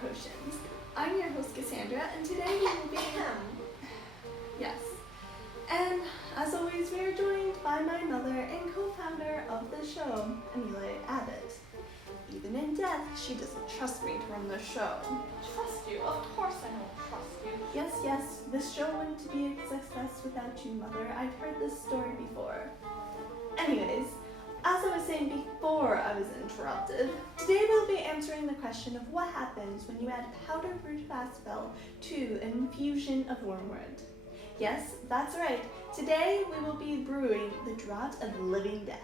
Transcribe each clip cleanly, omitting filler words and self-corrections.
potions. I'm your host Cassandra, and today we will be yes. And as always, we are joined by my mother and co-founder of the show, Amelia Abbott. Even in death, she doesn't trust me to run the show. Trust you? Of course I don't trust you. Yes, this show wouldn't be a success without you, Mother. I've heard this story before. Anyways, as I was saying before I was interrupted, today we'll be answering the question of what happens when you add powdered root of asphodel to an infusion of wormwood. Yes, that's right. Today we will be brewing the Draught of Living Death.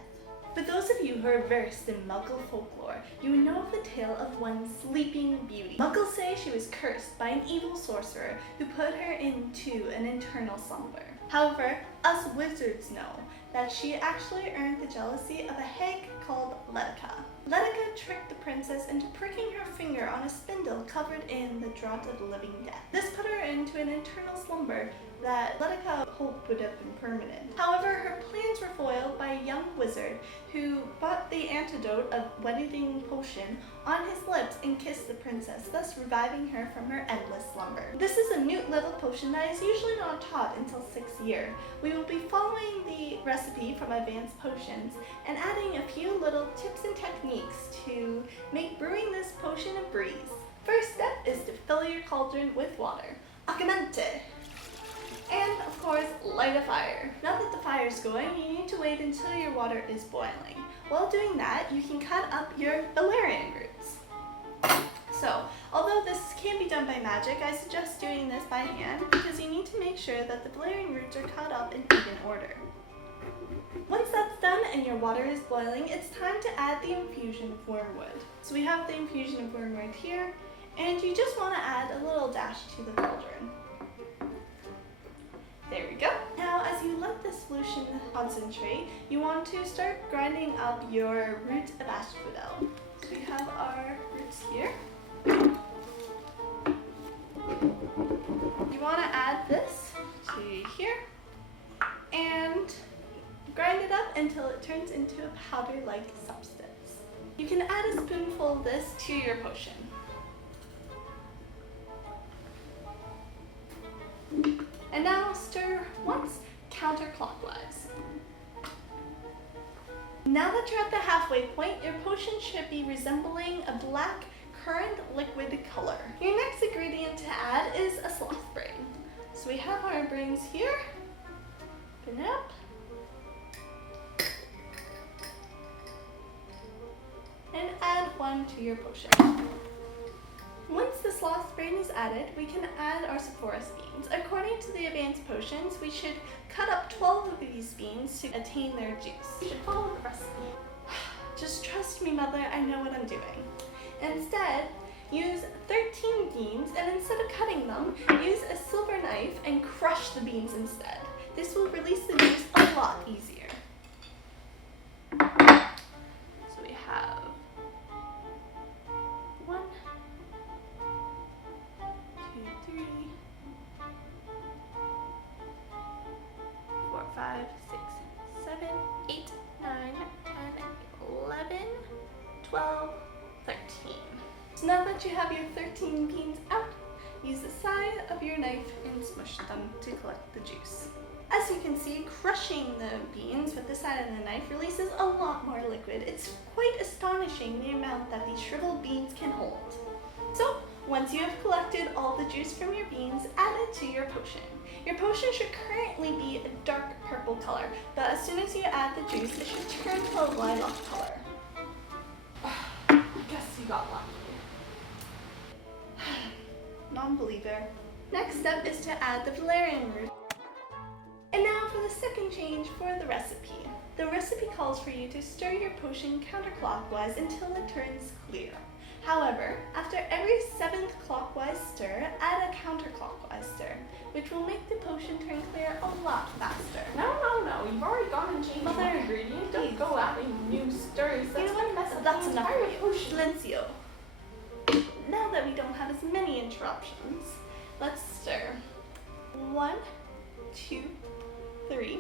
For those of you who are versed in Muggle folklore, you would know of the tale of one Sleeping Beauty. Muggles say she was cursed by an evil sorcerer who put her into an eternal slumber. However, us wizards know that she actually earned the jealousy of a hag called Letica. Letica tricked the princess into pricking her finger on a spindle covered in the Draught of Living Death. This put her into an eternal slumber that Letica hoped would have been permanent. However, her plans were foiled by a young wizard who bought the antidote of wedding potion on his lips and kissed the princess, thus reviving her from her endless slumber. This is a newt level potion that is usually not taught until 6th year. We will be following the recipe from Advanced Potions and adding a few little tips and techniques to make brewing this potion a breeze. First step is to fill your cauldron with water. Augmente! And of course, light a fire. Now that the fire is going, you need to wait until your water is boiling. While doing that, you can cut up your valerian roots. So, although this can be done by magic, I suggest doing this by hand because you need to make sure that the valerian roots are cut up in even order. Once that's done and your water is boiling, it's time to add the infusion of wormwood. So we have the infusion of wormwood here, and you just want to add a little dash to the cauldron. There we go. Now, as you let the solution concentrate, you want to start grinding up your root of asphodel. So we have our roots here. You want to add this to here and grind it up until it turns into a powder-like substance. You can add a spoonful of this to your potion. And now stir once counterclockwise. Now that you're at the halfway point, your potion should be resembling a black currant liquid color. Your next ingredient to add is a sloth brain. So we have our brains here. Open it up. And add one to your potion. Once the sloth brain is added, we can add our Sephora's beans. According to the Advanced Potions, we should cut up 12 of these beans to attain their juice. You should follow the recipe. Just trust me, Mother, I know what I'm doing. Instead, use 13 beans, and instead of cutting them, use a silver knife and crush the beans instead. This will release the juice a lot easier. So we have 1, 2, 3, 4, 5, 6, 7, 8, 9, 10, 11, 12, 13. So now that you have your 13 beans out, use the side of your knife and smush them to collect the juice. As you can see, crushing the beans with the side of the knife releases a lot more liquid. It's quite astonishing the amount that these shriveled beans can hold. So, once you have collected all the juice from your beans, add it to your potion. Your potion should currently be a dark purple color, but as soon as you add the juice, it should turn to a lilac color. I guess you got lucky. Non-believer. Next step is to add the valerian root. And now for the second change for the recipe. The recipe calls for you to stir your potion counterclockwise until it turns clear. However, after every 7th clockwise stir, add a counterclockwise stir, which will make the potion turn clear a lot faster. No, you've already gone and changed one ingredient. Don't go adding new stirs. That's gonna mess up That's the enough entire for you. potion. Silencio. Now that we don't have as many interruptions, let's stir. 1, 2, 3,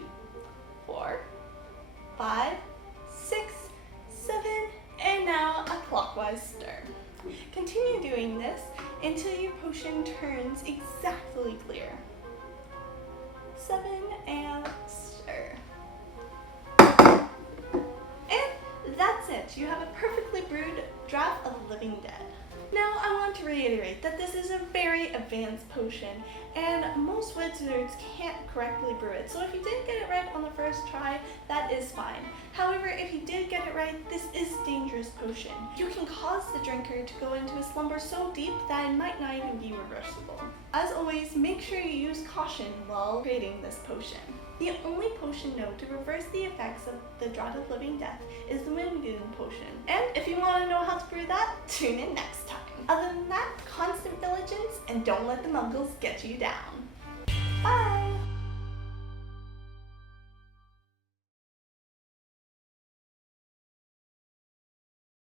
4, 5, 6, 7, and now a clockwise stir. Continue doing this until your potion turns exactly clear. 7 and stir. And that's it. You have a perfectly brewed Draught of the Living Dead. Now, I want to reiterate that this is a very advanced potion, and most wizards can't correctly brew it, so if you didn't get it right on the first try, that is fine. However, if you did get it right, this is a dangerous potion. You can cause the drinker to go into a slumber so deep that it might not even be reversible. As always, make sure you use caution while creating this potion. The only potion known to reverse the effects of the Draught of Living Death is the Wind potion. And if you want to know how to brew that, tune in next time. Other than that, constant diligence and don't let the muggles get you down.